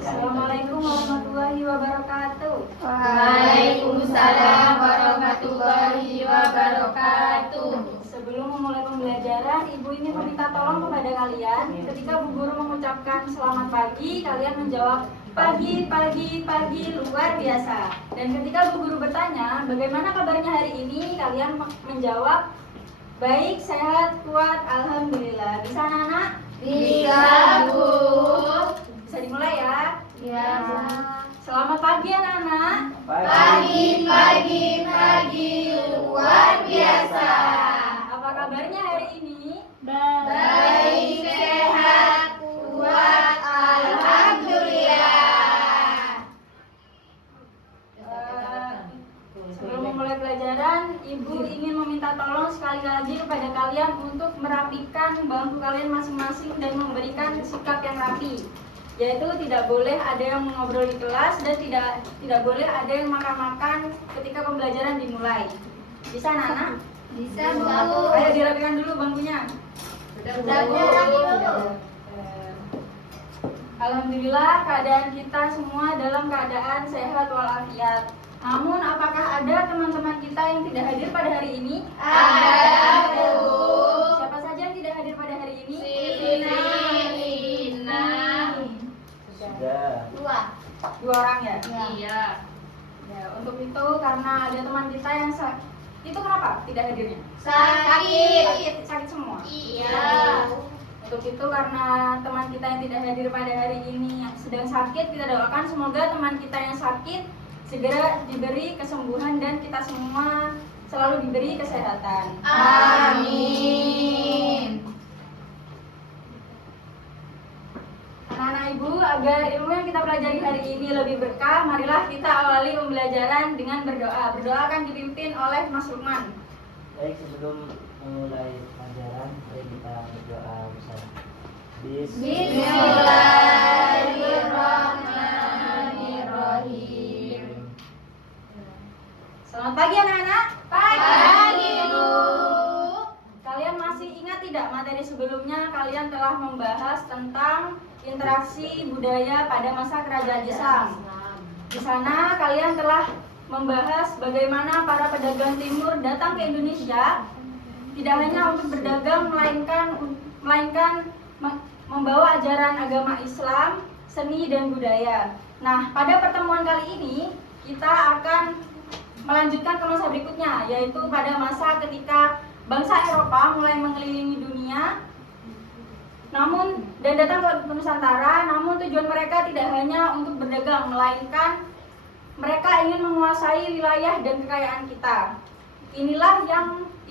Assalamualaikum warahmatullahi wabarakatuh. Waalaikumsalam warahmatullahi wabarakatuh. Sebelum memulai pembelajaran, Ibu ingin meminta tolong kepada kalian. Ketika Bu Guru mengucapkan selamat pagi, kalian menjawab pagi, pagi, pagi, luar biasa. Dan ketika Bu Guru bertanya, bagaimana kabarnya hari ini, kalian menjawab baik, sehat, kuat, alhamdulillah. Bisa anak-anak? Bisa, Bu. Bisa dimulai ya? Ya. Selamat pagi anak-anak. Pagi, pagi, pagi, luar biasa. Apa kabarnya hari ini? Baik, sehat, kuat, alhamdulillah. Sebelum memulai pelajaran, Ibu ingin meminta tolong sekali lagi kepada kalian untuk merapikan bangku kalian masing-masing dan memberikan sikap yang rapi. Yaitu tidak boleh ada yang mengobrol di kelas dan tidak boleh ada yang makan-makan ketika pembelajaran dimulai. Bisa anak-anak? Bisa, Bu. Ayo dirapikan dulu bangkunya. Sudah, Bu. Alhamdulillah keadaan kita semua dalam keadaan sehat walafiat. Namun apakah ada teman-teman kita yang tidak hadir pada hari ini? Ada, Bu. Siapa saja yang tidak hadir pada hari ini? Lina. Dua. Dua orang ya? Iya. Ya, untuk itu karena ada teman kita yang itu kenapa tidak hadirnya? Sakit. Sakit semua. Iya. Untuk itu karena teman kita yang tidak hadir pada hari ini yang sedang sakit, kita doakan semoga teman kita yang sakit segera diberi kesembuhan dan kita semua selalu diberi kesehatan. Amin. Anak-anak Ibu, agar ilmu yang kita pelajari hari ini lebih berkah, marilah kita awali pembelajaran dengan berdoa. Berdoa akan dipimpin oleh Mas Lukman. Baik, sebelum memulai pelajaran, mari kita berdoa bersama. Bismillahirrahmanirrahim. Selamat pagi anak-anak. Pagi, Bu. Kalian masih ingat tidak materi sebelumnya kalian telah membahas tentang interaksi budaya pada masa kerajaan Islam. Di sana kalian telah membahas bagaimana para pedagang timur datang ke Indonesia tidak hanya untuk berdagang melainkan membawa ajaran agama Islam, seni dan budaya. Nah, pada pertemuan kali ini kita akan melanjutkan ke masa berikutnya, yaitu pada masa ketika bangsa Eropa mulai mengelilingi dunia dan datang ke Nusantara, namun tujuan mereka tidak hanya untuk berdagang, melainkan mereka ingin menguasai wilayah dan kekayaan kita.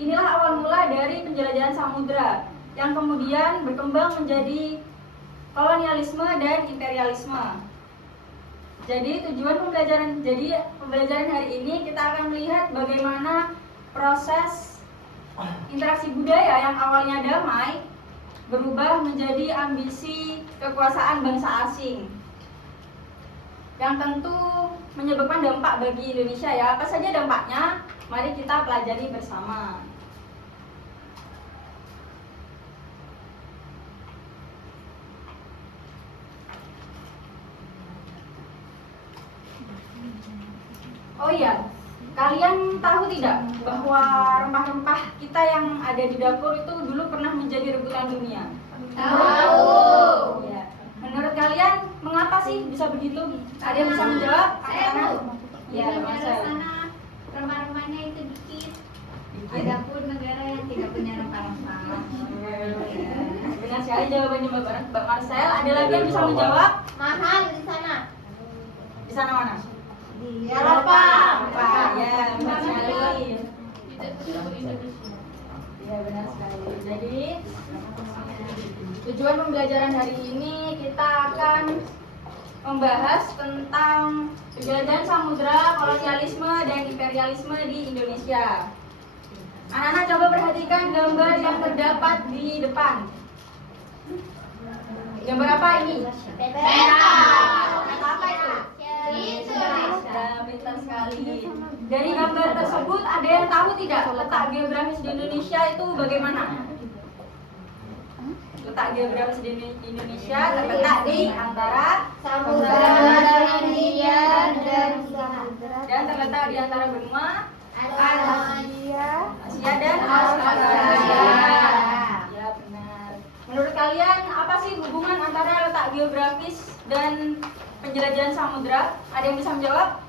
Inilah awal mula dari penjelajahan samudra yang kemudian berkembang menjadi kolonialisme dan imperialisme. Jadi pembelajaran hari ini kita akan melihat bagaimana proses interaksi budaya yang awalnya damai berubah menjadi ambisi kekuasaan bangsa asing yang tentu menyebabkan dampak bagi Indonesia ya. Apa saja dampaknya? Mari kita pelajari bersama. Oh iya, kalian tahu tidak bahwa rempah-rempah kita yang ada di dapur itu dulu pernah menjadi rebutan dunia? Tahu. Ya. Menurut kalian mengapa sih bisa begitu? Ada yang bisa menjawab? Saya, Bu. Ya, Marcel. Sana rempah-rempahnya itu dikit. Ada pun negara yang tidak punya rempah-rempah. Ya. Benar sekali jawabannya Mbak Marcel. Ada lagi yang bisa menjawab? Mahal di sana. Di sana mana? Di Eropa. Ya, benar sekali. Ya, benar sekali. Jadi tujuan pembelajaran hari ini kita akan membahas tentang penjelajahan samudra, kolonialisme dan imperialisme di Indonesia. Anak-anak coba perhatikan gambar yang terdapat di depan. Gambar apa ini? Peta. Peta apa itu? Itu. Ya, pintar sekali. Dari gambar tersebut ada yang tahu tidak letak geografis di Indonesia itu bagaimana? Letak geografis di Indonesia terletak di antara Samudra di antara benua Asia. Asia dan Australia. Ya benar. Menurut kalian apa sih hubungan antara letak geografis dan penjelajahan samudra? Ada yang bisa menjawab?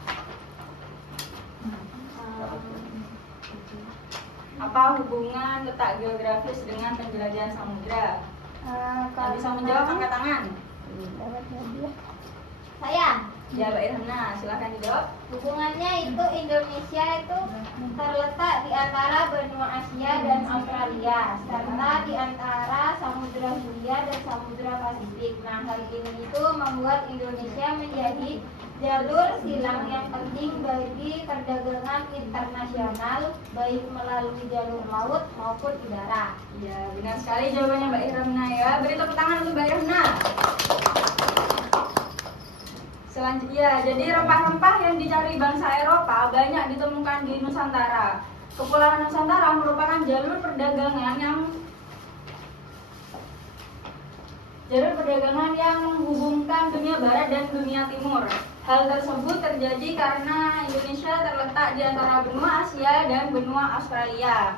Apa hubungan letak geografis dengan penjelajahan samudra? Yang bisa menjawab angkat tangan. Saya. Ya, Mbak Irhana, silahkan dijawab. Hubungannya itu Indonesia itu terletak di antara benua Asia dan Australia serta di antara Samudra Hindia dan Samudra Pasifik. Nah, hal ini itu membuat Indonesia menjadi jalur silang yang penting bagi perdagangan internasional baik melalui jalur laut maupun udara. Ya, benar sekali jawabannya Mbak Irhana ya. Beri tepuk tangan untuk Mbak Irhana. Selanjutnya, jadi rempah-rempah yang dicari bangsa Eropa banyak ditemukan di Nusantara. Kepulauan Nusantara merupakan jalur perdagangan yang menghubungkan dunia barat dan dunia timur. Hal tersebut terjadi karena Indonesia terletak di antara benua Asia dan benua Australia.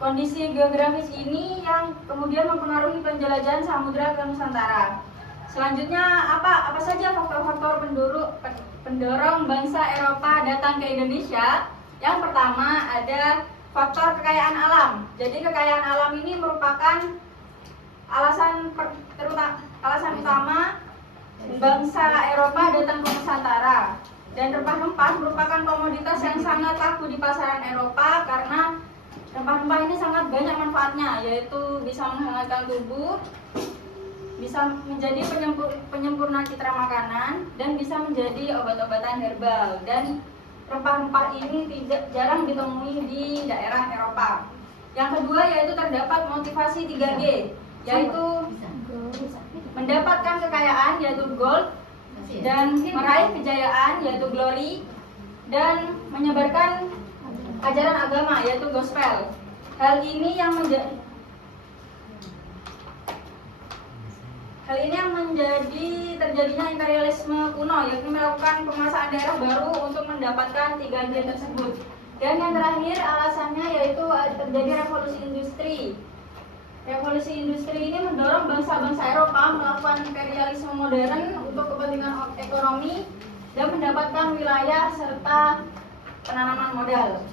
Kondisi geografis ini yang kemudian mempengaruhi penjelajahan samudra ke Nusantara. Selanjutnya, apa saja faktor-faktor pendorong bangsa Eropa datang ke Indonesia? Yang pertama ada faktor kekayaan alam. Jadi kekayaan alam ini merupakan alasan utama bangsa Eropa datang ke Nusantara. Dan rempah-rempah merupakan komoditas yang sangat laku di pasaran Eropa karena rempah-rempah ini sangat banyak manfaatnya, yaitu bisa menghangatkan tubuh, bisa menjadi penyempurna citra makanan, dan bisa menjadi obat-obatan herbal. Dan rempah-rempah ini jarang ditemui di daerah Eropa. Yang kedua yaitu terdapat motivasi 3G, yaitu mendapatkan kekayaan yaitu gold, dan meraih kejayaan yaitu glory, dan menyebarkan ajaran agama yaitu gospel. Hal ini yang menjadi terjadinya imperialisme kuno, yakni melakukan penguasaan daerah baru untuk mendapatkan 3G tersebut. Dan yang terakhir alasannya yaitu terjadi revolusi industri. Revolusi industri ini mendorong bangsa-bangsa Eropa melakukan imperialisme modern untuk kepentingan ekonomi dan mendapatkan wilayah serta penanaman modal.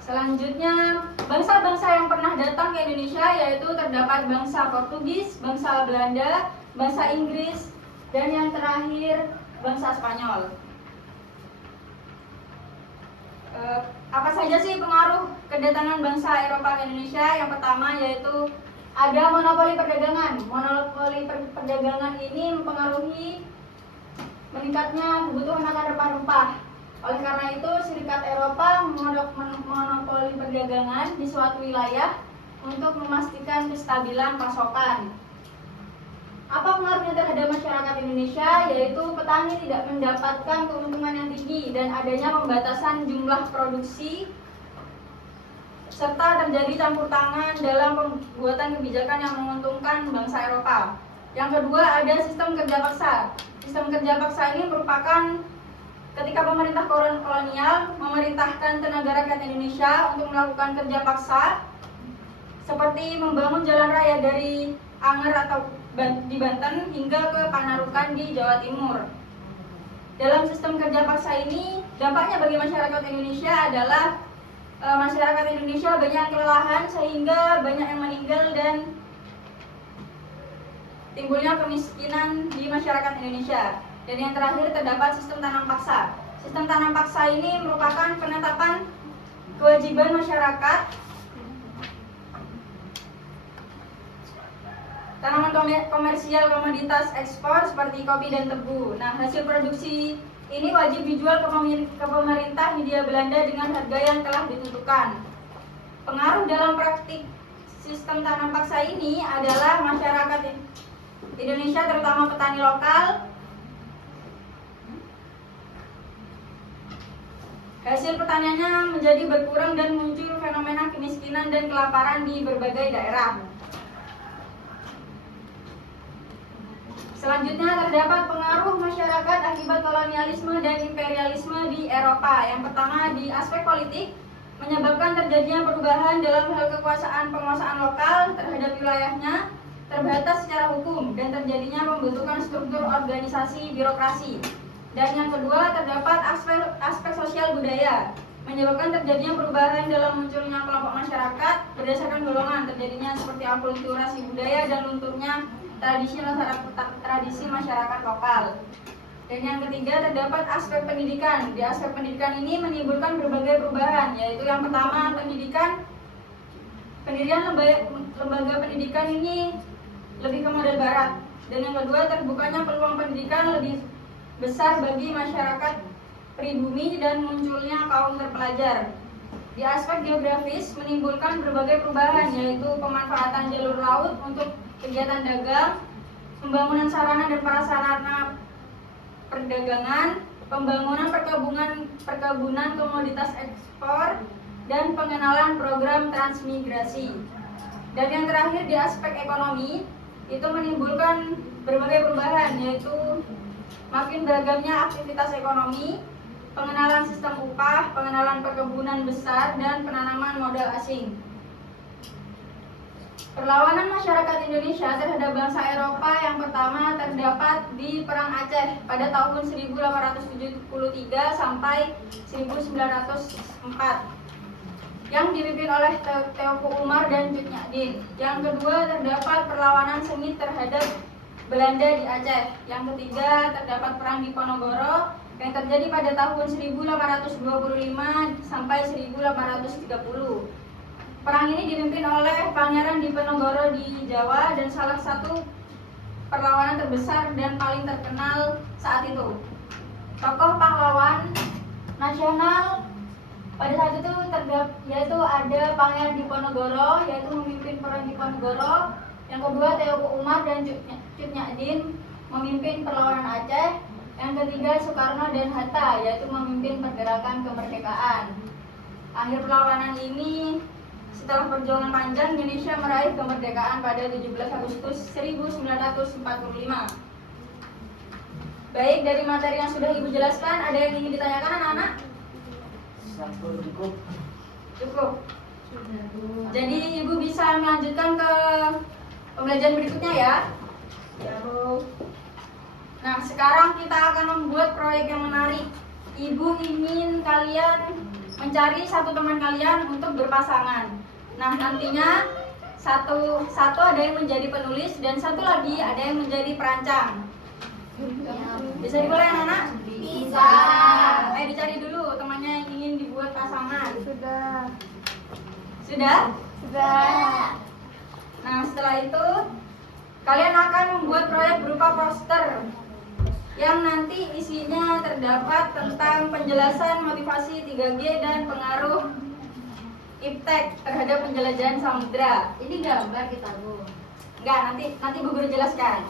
Selanjutnya, bangsa-bangsa yang pernah datang ke Indonesia yaitu terdapat bangsa Portugis, bangsa Belanda, bangsa Inggris, dan yang terakhir bangsa Spanyol. Apa saja sih pengaruh kedatangan bangsa Eropa ke Indonesia? Yang pertama yaitu ada monopoli perdagangan. Monopoli perdagangan ini mempengaruhi meningkatnya kebutuhan akan rempah-rempah. Oleh karena itu, Serikat Eropa monopoli perdagangan di suatu wilayah untuk memastikan kestabilan pasokan. Apa pengaruhnya terhadap masyarakat Indonesia? Yaitu petani tidak mendapatkan keuntungan yang tinggi dan adanya pembatasan jumlah produksi, serta terjadi campur tangan dalam pembuatan kebijakan yang menguntungkan bangsa Eropa. Yang kedua, ada sistem kerja paksa. Sistem kerja paksa ini merupakan ketika pemerintah kolonial memerintahkan tenaga rakyat Indonesia untuk melakukan kerja paksa, seperti membangun jalan raya dari Anger atau di Banten hingga ke Panarukan di Jawa Timur. Dalam sistem kerja paksa ini, dampaknya bagi masyarakat Indonesia adalah masyarakat Indonesia banyak kelelahan sehingga banyak yang meninggal dan timbulnya kemiskinan di masyarakat Indonesia. Dan yang terakhir terdapat sistem tanam paksa. Sistem tanam paksa ini merupakan penetapan kewajiban masyarakat tanaman komersial komoditas ekspor seperti kopi dan tebu. Nah, hasil produksi ini wajib dijual ke pemerintah Hindia Belanda dengan harga yang telah ditentukan. Pengaruh dalam praktik sistem tanam paksa ini adalah masyarakat Indonesia, terutama petani lokal. Hasil pertaniannya menjadi berkurang dan muncul fenomena kemiskinan dan kelaparan di berbagai daerah. Selanjutnya terdapat pengaruh masyarakat akibat kolonialisme dan imperialisme di Eropa. Yang pertama di aspek politik, menyebabkan terjadinya perubahan dalam hal kekuasaan penguasaan lokal terhadap wilayahnya terbatas secara hukum dan terjadinya pembentukan struktur organisasi birokrasi. Dan yang kedua terdapat aspek sosial budaya, menyebabkan terjadinya perubahan dalam munculnya kelompok masyarakat berdasarkan golongan, terjadinya seperti akulturasi budaya dan lunturnya tradisi masyarakat lokal. Dan yang ketiga terdapat aspek pendidikan. Di aspek pendidikan ini menimbulkan berbagai perubahan, yaitu yang pertama pendirian lembaga pendidikan ini lebih ke model barat. Dan yang kedua terbukanya peluang pendidikan lebih besar bagi masyarakat pribumi dan munculnya kaum terpelajar. Di aspek geografis menimbulkan berbagai perubahan, yaitu pemanfaatan jalur laut untuk kegiatan dagang, pembangunan sarana dan prasarana perdagangan, pembangunan perkebunan komoditas ekspor, dan pengenalan program transmigrasi. Dan yang terakhir di aspek ekonomi itu menimbulkan berbagai perubahan, yaitu makin beragamnya aktivitas ekonomi, pengenalan sistem upah, pengenalan perkebunan besar, dan penanaman modal asing. Perlawanan masyarakat Indonesia terhadap bangsa Eropa yang pertama terdapat di Perang Aceh pada tahun 1873 sampai 1904 yang dipimpin oleh Teuku Umar dan Cut Nyak-Dien. Yang kedua terdapat perlawanan sengit terhadap Belanda di Aceh. Yang ketiga terdapat Perang Diponegoro yang terjadi pada tahun 1825 sampai 1830. Perang ini dipimpin oleh Pangeran Diponegoro di Jawa dan salah satu perlawanan terbesar dan paling terkenal saat itu. Tokoh pahlawan nasional pada saat itu yaitu ada Pangeran Diponegoro, yaitu memimpin Perang Diponegoro. Yang kedua Teuku Umar dan Cut Nyak-Dien memimpin perlawanan Aceh. Yang ketiga Soekarno dan Hatta, yaitu memimpin pergerakan kemerdekaan. Akhir perlawanan ini, setelah perjuangan panjang, Indonesia meraih kemerdekaan pada 17 Agustus 1945. Baik, dari materi yang sudah Ibu jelaskan, ada yang ingin ditanyakan anak-anak? Cukup. Jadi Ibu bisa melanjutkan ke pembelajaran berikutnya ya. Nah, sekarang kita akan membuat proyek yang menarik. Ibu ingin kalian mencari satu teman kalian untuk berpasangan. Nah, nantinya satu ada yang menjadi penulis dan satu lagi ada yang menjadi perancang. Bisa dimulai anak-anak? Bisa. Ayo dicari dulu temannya yang ingin dibuat pasangan. Sudah. Sudah? Sudah. Nah, setelah itu kalian akan membuat proyek berupa poster yang nanti isinya terdapat tentang penjelasan motivasi 3G dan pengaruh iptek terhadap penjelajahan samudra. Ini gambar kita, Bu. Enggak, nanti Bu Guru jelaskan.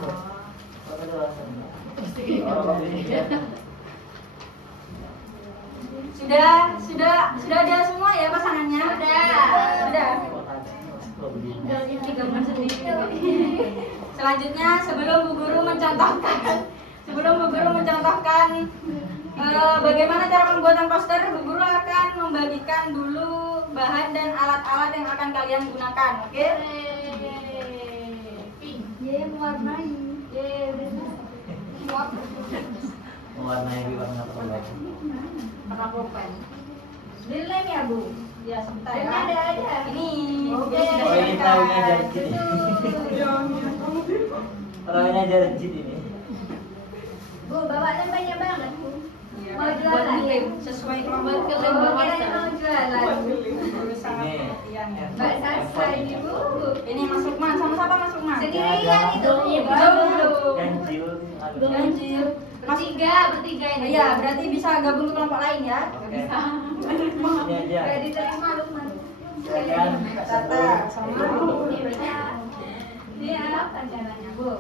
Sudah ada semua ya pasangannya? Sudah. Ini gambar sendiri. Selanjutnya sebelum Bu Guru mencontohkan bagaimana cara pembuatan poster, Bu Guru akan membagikan dulu bahan dan alat-alat yang akan kalian gunakan, oke? Pink. Mewarnai. Mewarnai warna pertama. Warna pulpen. Beli lem ya Bu? Ya sebentar ya. Ada aja. Ini. Oke. Oh, ini tahunya janji nih. Tahunya janji ini. Bu, bawa lem banyak banget, Bu. Iya, Mau jualan? buat lem sesuai kelompok Buat lem Oh, bawa kirain mau jualan. Guru sangat Ini. perhatian ya. Mbak Sasa ini, Bu. Ini Mas Lukman, sama siapa Mas Lukman? Sendirian itu. Jauh. Ganjil. Ganjil. Mas Bertiga ini. Iya, berarti bisa gabung ke kelompok lain ya. Oke. Ini aja. Udah diterima, Lukman. Silakan. Tata, sama. Ini apa caranya, Bu?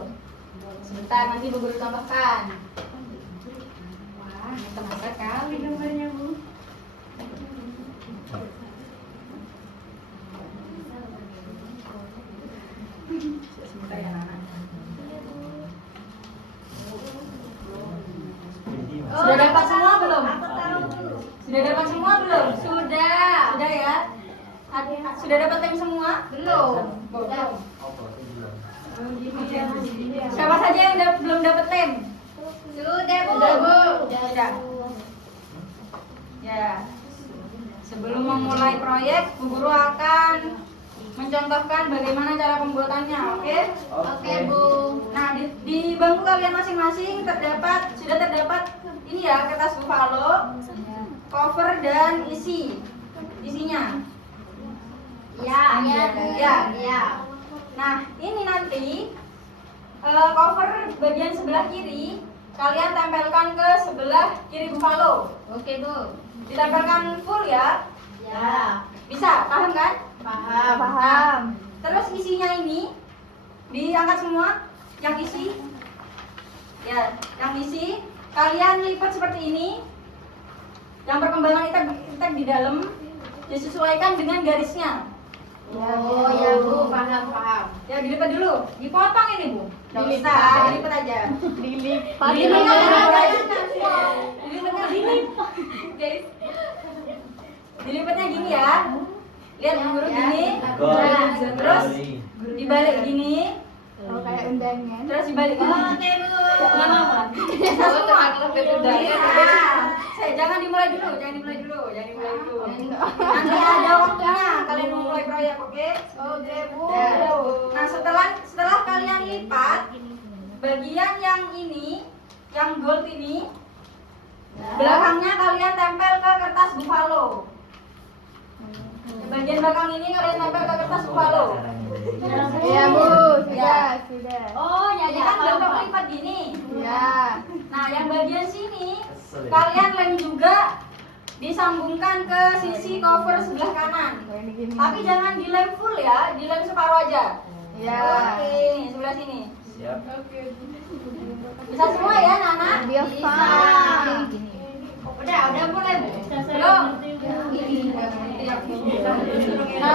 Sebentar nanti Bu Guru tambahkan. Wah, teman sekali gambarnya, Bu. Sebentar ya anak. Sudah dapat semua belum? Aku taruh dulu. Sudah dapat semua belum? Sudah. Sudah ya? Sudah dapat lem semua? Belum. Belum. Apa itu belum? Siapa saja yang belum dapat lem? Sudah, Bu. Sudah, Bu. Sudah. Ya. Sebelum memulai proyek, Bu Guru akan mencontohkan bagaimana cara pembuatannya, oke? Oke, Bu. Nah, di bangku kalian masing-masing sudah terdapat ini ya, kertas buffalo, cover dan isinya. Ya, Ya. ya. Nah, ini nanti cover bagian sebelah kiri kalian tempelkan ke sebelah kiri buffalo. Oke, Bu. Ditempelkan full ya. Ya. Bisa, paham kan? Paham. Terus isinya ini diangkat semua, yang isi. Ya, yang isi kalian lipat seperti ini. Yang perkembangan itek di dalam disesuaikan dengan garisnya. Oh, ya, Bu. Paham. Ya, dilipat dulu. Dipotong ini, Bu. Nggak bisa, dilipat aja. Dilipat. Dilipatnya gini. Dilipatnya gini ya. Lihat Bu Guru gini. Terus dibalik gini. Oh, kayak undangan. Terus dibalik gini. Oke, Bu. Bisa semua. Jangan dimulai dulu. Nanti ada waktunya kalian memulai proyek, oke? Oke, Bu. Nah, setelah kalian lipat bagian yang ini, yang gold ini, belakangnya kalian tempel ke kertas buffalo. Bagian belakang ini kalian tempel ke kertas buffalo. Iya, Bu. Ya. Sudah. Oh, Ini kan bentuk lipat gini. Ya. Nah, yang bagian sini kalian lem juga, disambungkan ke sisi cover sebelah kanan. Tapi jangan dilem full ya, dilem separuh aja. Ya. Oke, nih, sebelah sini. Siap. Bisa semua ya, Nana? Bisa. Udah mulai, Bu. Belum? Nah,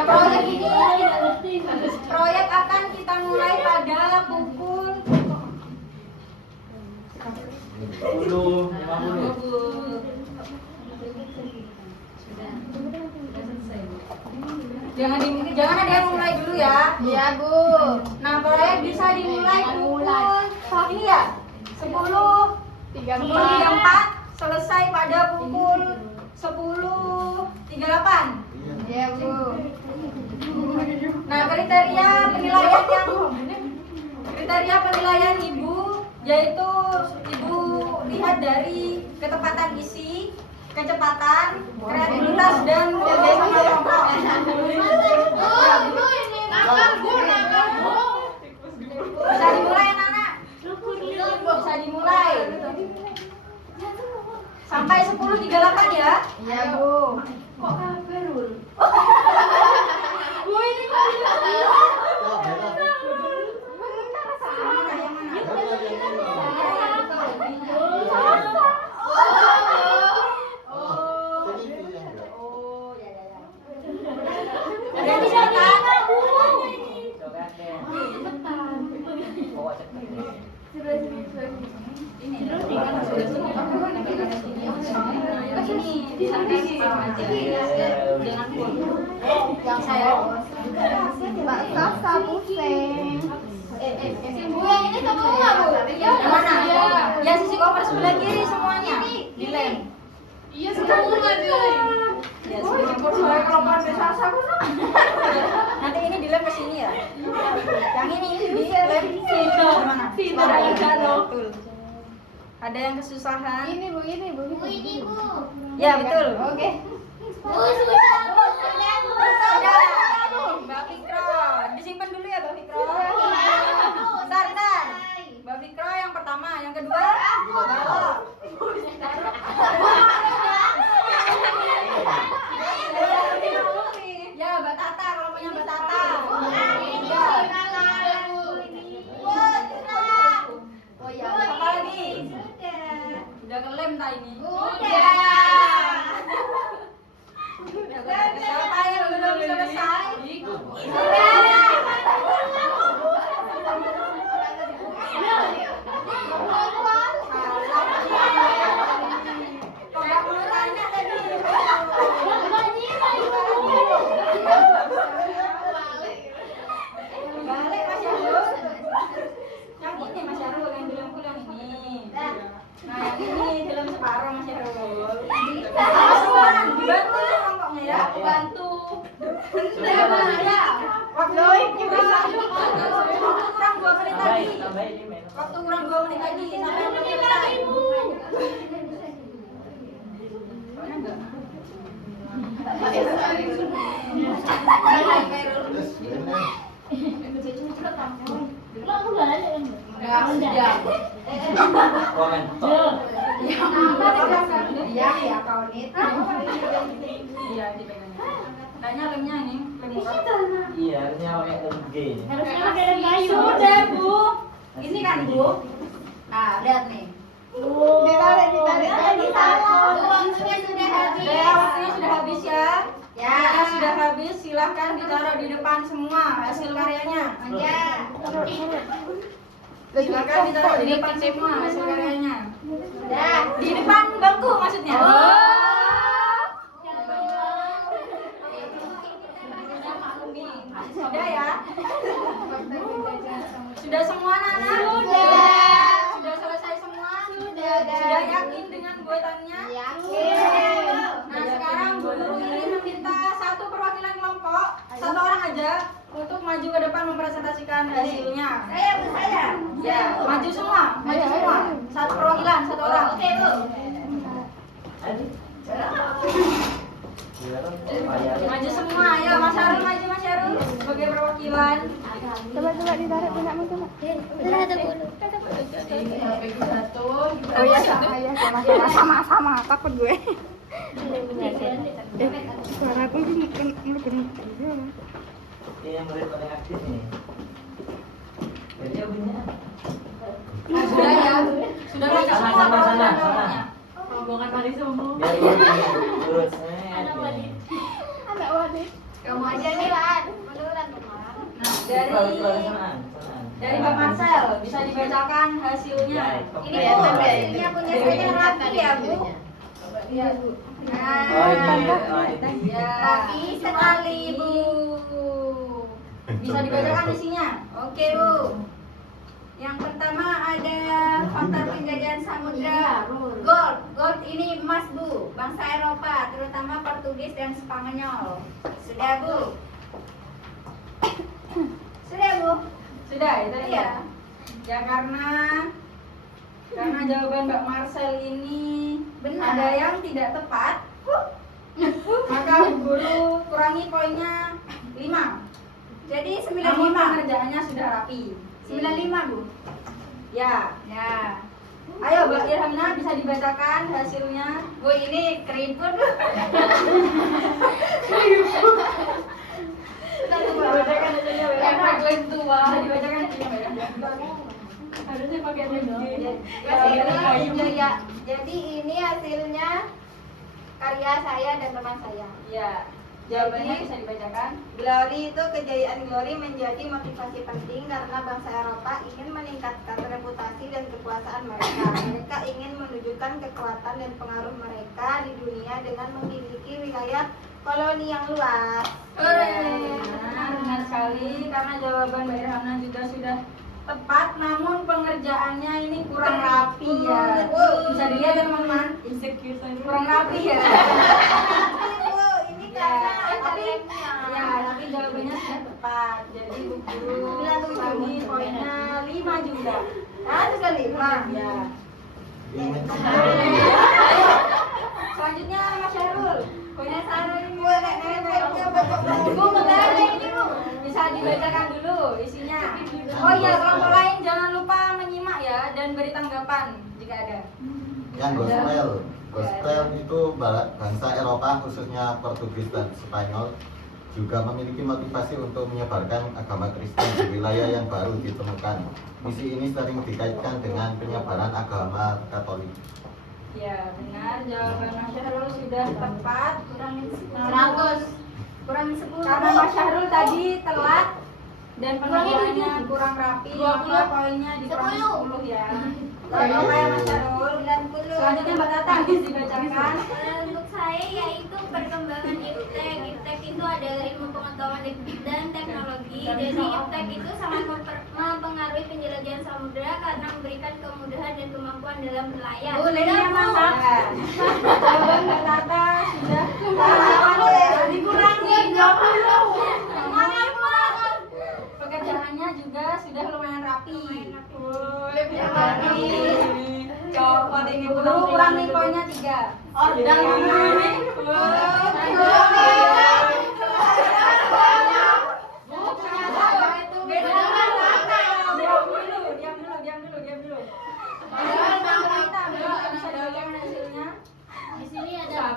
proyek akan kita mulai pada pukul 10, 50. Jangan ada yang mulai dulu ya. Iya, Bu. Nah, proyek bisa dimulai pukul ini ya, 10.34 selesai pada pukul 10.38. Iya, Bu. Nah, kriteria penilaian Ibu yaitu Ibu lihat dari ketepatan isi, kecepatan, kreativitas dan kerja sama kelompok. Bisa dimulai, Nana? Bisa dimulai. Sampai 10.38 ya. Iya, Bu. Ada yang bisa kan? Coba deh. Bawa cepet. Yang saya Mbak Sasa pusing. Bu, yang ini semua, Bu. yang mana? Ya, sisi cover sebelah kiri semuanya dilem. Iya, semua dilem. Ya, nanti ini dilem ke sini ya. Yang ini dilem mana? Betul. Ada yang kesusahan? Ini, Bu. Bu, ini, Bu. Ya, betul. Oke. Bu, sudah, Bu. Sudah. Mbak Fikro, disimpan dulu ya, Mbak Fikro. Bentar. Mbak Fikro yang pertama, yang kedua balok. Ya, Mbak Tata, kalau punya Mbak Tata. Ya. Apa lagi? Udah kelem tak ini? Siapa yang belum selesai? separuh Mas Syahrul. Mas dibantu kelompoknya ya. Iya. Bantu. Sudah, Mas. Waktu kurang 2 menit lagi. Tambahin 5. Waktu kurang 2 menit lagi sampai selesai. Soalnya enggak. Komentar. Ya kawan itu. Iya, dipegangnya. Kayaknya lemnya ini, lem murah. Iya, harusnya pakai lem G. Harusnya pakai lem kayu. Sudah, Bu. Ini kan, Bu. Nah, lihat nih. Ditarik. Waktunya sudah habis. Ya, waktunya sudah habis ya. Ya. Karena sudah habis, silahkan ditaruh di depan semua hasil karyanya. Ya. Silahkan ditaruh di depan semua hasil karyanya. Dah. Di depan bangku maksudnya. Sudah ya? Sudah semua anak-anak? Sudah selesai semua? Sudah yakin dengan buatannya? Yakin. Nah sekarang Bu Guru ini meminta satu perwakilan kelompok, satu orang aja untuk maju ke depan mempresentasikan hasilnya. Saya. Ya, maju semua. Satu perwakilan, satu orang. Oke, Bu. Maju semua, ya Mas Syarul maju Mas Syarul sebagai perwakilan. Coba ditarik punyamu coba. Oh iya sama takut gue. Suara aku ini bukan Ini yang murid paling aktif nih. Jadi bunyinya. Sudah ya. Sudah maju semua Sama. perwakilan-perwakilannya. rombongan Wali Songo. Biar ini lurus. Anak Wali. Kamu aja nih, Lan. Beneran kemarin. Nah, Sanaan. dari Mbak Marcel bisa dibacakan hasilnya. Ini Bu, hasilnya punya saya rapi ya, Bu. Iya, Bu. Oh ini. Ya. Rapi sekali, Bu. Bisa dibacakan isinya. Oke, Bu. Yang pertama ada faktor penjajahan samudra. Gold ini emas, Bu. Bangsa Eropa, terutama Portugis dan Spanyol. Sudah, Bu. Sudah, Bu. Sudah, itu Iya. ya. Ya karena jawaban Mbak Marcel ini Benar. ada yang tidak tepat, maka Bu Guru kurangi poinnya 5. Jadi Namun 95. pengerjaannya sudah rapi. 95, Bu. Ya. Ya. Ayo Mbak Irhamna bisa dibacakan hasilnya. Bu, ini keriput, Bu. Bacakan hasilnya Mbak. Efek lem tua. Bisa dibacakan hasilnya Mbak. Harusnya pakai lem Ya, jadi ini hasilnya karya saya dan teman saya. Ya. Jawabannya bisa dibacakan. Glory itu kejayaan Glory menjadi motivasi penting karena bangsa Eropa ingin meningkatkan reputasi dan kekuasaan mereka. Mereka ingin menunjukkan kekuatan dan pengaruh mereka di dunia dengan memiliki wilayah koloni yang luas. Benar sekali karena jawaban Mbak Irhamna juga sudah tepat, namun pengerjaannya ini kurang rapi ya. Bisa dilihat ya teman-teman, kurang rapi ya. Ini Ya, karena tapi lemnya. ya, tapi jawabannya sudah tepat. Jadi Bu Guru kami poinnya 5 juga. Harus kan 5. Ya. Selanjutnya Mas Syahrul. Poinnya Syahrul ini Bu, mengenai ini Bu. Bisa dibacakan dulu isinya. Oh iya, kelompok lain jangan lupa menyimak ya dan beri tanggapan jika ada. Yang gospel itu bangsa Eropa khususnya Portugis dan Spanyol juga memiliki motivasi untuk menyebarkan agama Kristen di wilayah yang baru ditemukan. Misi ini sering dikaitkan dengan penyebaran agama Katolik. Ya, benar. Jawaban Mas Syahrul sudah tepat. Kurangin 100. Kurangin 10. Karena Mas Syahrul tadi telat dan pengerjaannya kurang rapi, maka poinnya dikurangi 10 ya. Berapa ya Mas Syahrul? 90. Selanjutnya Mbak Tata bisa dibacakan. Untuk saya yaitu perkembangan iptek itu adalah ilmu pengetahuan dan teknologi. Jadi iptek itu sangat mempengaruhi penjelajahan samudera karena memberikan kemudahan dan kemampuan dalam berlayar. Bolehnya mantap. Jawaban Mbak Tata sudah dikurangi. Pekerjaannya juga sudah lumayan rapi. Lebih rapi. Coba ini kurangi poinnya 3. Ordal ini. Di sini ada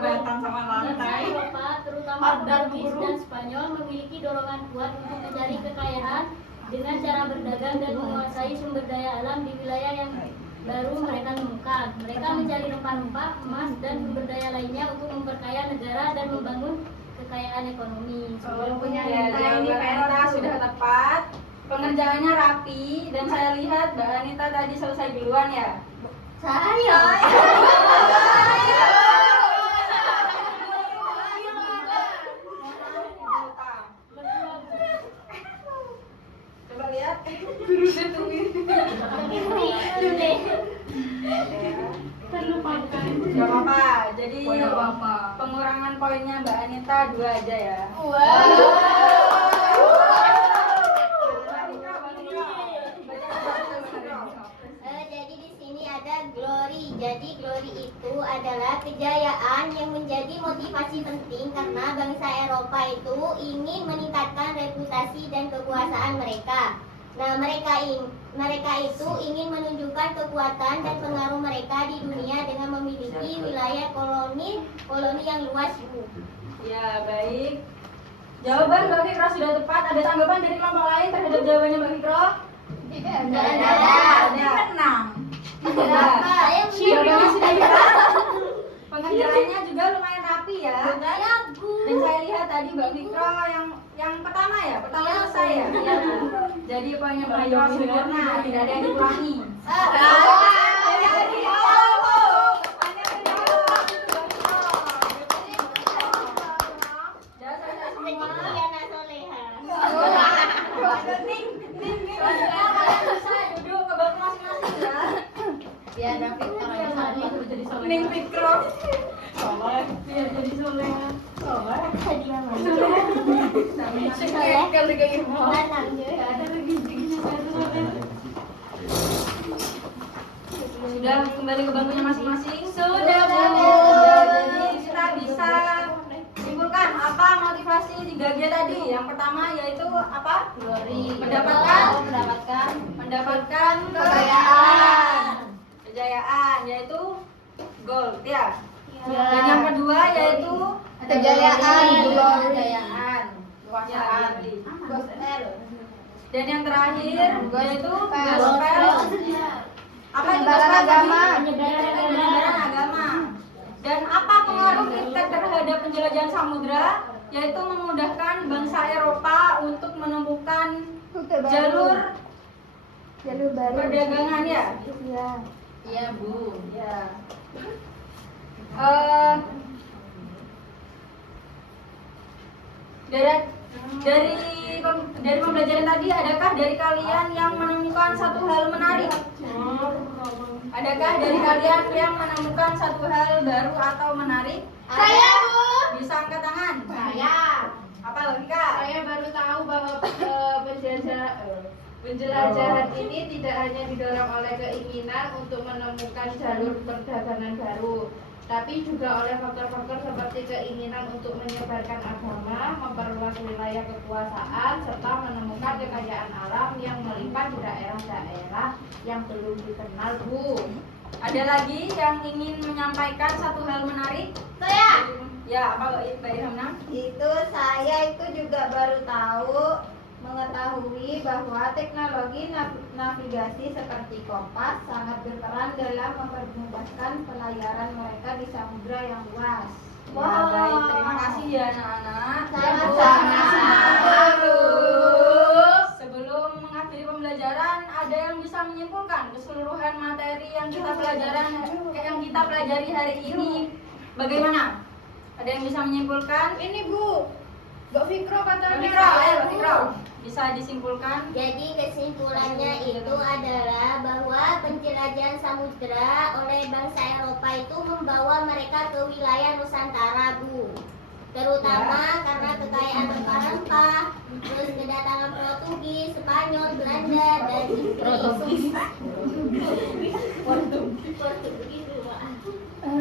Eropa, terutama Portugis dan Spanyol memiliki dorongan kuat untuk mencari kekayaan dengan cara berdagang dan menguasai sumber daya alam di wilayah yang baru mereka temukan. Mereka mencari rempah-rempah, emas, dan sumber daya lainnya untuk memperkaya negara dan membangun kekayaan ekonomi. Ini Penta sudah tepat. Pengerjaannya rapi dan saya lihat Mbak Anita tadi selesai duluan ya. Coba lihat. Gak apa-apa. Jadi pengurangan poinnya Mbak Anita 2 aja ya. Jadi di sini ada glory. Jadi glory itu adalah kejayaan yang menjadi motivasi penting karena bangsa Eropa itu ingin meningkatkan reputasi dan kekuasaan mereka. Nah, mereka itu ingin menunjukkan kekuatan dan pengaruh mereka di dunia dengan memiliki wilayah koloni yang luas. Ya, baik. Jawaban Mbak Fikro sudah tepat. Ada tanggapan dari kelompok lain terhadap jawabannya Mbak Fikro? Tidak Ada. Menang. Saya Jawabannya sudah tepat. Pengerjaannya juga lumayan rapi ya. Dan saya lihat tadi Mbak Fikro yang pertama ya, pertama selesai ya. Jadi poinnya Mbak Fikro sempurna, tidak ada yang dikurangi. Duduk ke bangku masing-masing ya. Ya, David orang sana itu jadi soleh. Ning Fikro. Biar jadi soleh. Kalau kayak gitu. Ada rezekinya saya soleh. Sudah kembali ke bangkunya masing-masing. Sudah, Bu. Ya, jadi kita bisa simpulkan apa motivasi 3G tadi. Yang pertama yaitu apa? Mendapatkan kejayaan yaitu gold ya. Dan yang kedua yaitu kekuasaan. Dan yang terakhir yaitu gospel. Apa itu gospel tadi? Penyebaran agama. Dan apa pengaruh kita terhadap penjelajahan samudra? Yaitu memudahkan bangsa Eropa untuk menemukan jalur perdagangan ya. Iya, Bu. Ya. Dari pembelajaran tadi, adakah dari kalian yang menemukan satu hal menarik? Adakah dari kalian yang menemukan satu hal baru atau menarik? Saya, Bu. Bisa angkat tangan. Saya. Apa logika? Saya baru tahu bahwa penjelajahan ini tidak hanya didorong oleh keinginan untuk menemukan jalur perdagangan baru, tapi juga oleh faktor-faktor seperti keinginan untuk menyebarkan agama, memperluas wilayah kekuasaan, serta menemukan kekayaan alam yang melimpah di daerah-daerah yang belum dikenal, Bu. Ada lagi yang ingin menyampaikan satu hal menarik? Saya. Ya, apa Mbak Ilham? Saya itu juga baru mengetahui bahwa teknologi navigasi seperti kompas sangat berperan dalam mempermudahkan pelayaran mereka di samudra yang luas. Ya, baik. Terima kasih ya anak-anak. Sama-sama. Sebelum mengakhiri pembelajaran, ada yang bisa menyimpulkan keseluruhan materi yang kita pelajari hari ini bagaimana? Ada yang bisa menyimpulkan? Ini, Bu. Mbak Fikro katanya. Mbak Fikro, ayo Mbak Fikro. Bisa disimpulkan? Jadi kesimpulannya itu adalah bahwa penjelajahan samudera oleh bangsa Eropa itu membawa mereka ke wilayah Nusantara, Bu. Terutama karena kekayaan rempah-rempah, terus kedatangan Portugis, Spanyol, Belanda, dan Inggris. Portugis, Pak.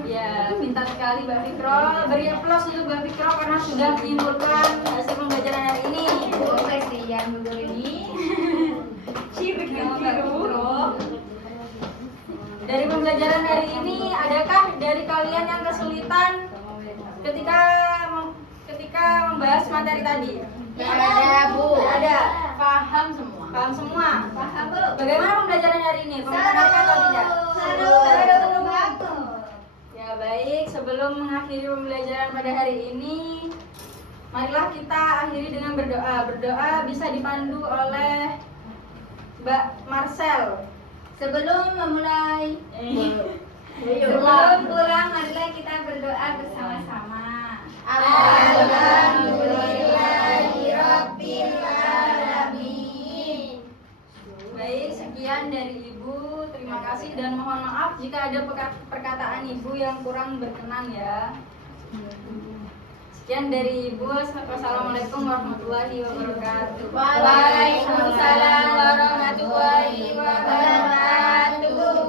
Ya, pintar sekali Mbak Fikro. Beri aplaus untuk Mbak Fikro karena sudah menyimpulkan hasil pembelajaran hari ini. Oh, kasihan Bu ini. Dari pembelajaran hari ini, adakah dari kalian yang kesulitan ketika membahas materi tadi? Nggak ada, Bu. Nggak ada. Paham semua. Paham semua? Paham, Bu. Bagaimana pembelajaran hari ini? Menarik atau tidak? Seru banget. Ya baik, sebelum mengakhiri pembelajaran pada hari ini, marilah kita akhiri dengan berdoa. Berdoa bisa dipandu oleh Mbak Marcel. Sebelum memulai Sebelum pulang, marilah kita berdoa bersama-sama. Alhamdulillahirabbil alamin. Baik, sekian dari Ibu. Terima kasih dan mohon maaf jika ada perkataan Ibu yang kurang berkenan ya. Sekian dari Ibu. Wassalamualaikum warahmatullahi wabarakatuh. Waalaikumsalam warahmatullahi wabarakatuh.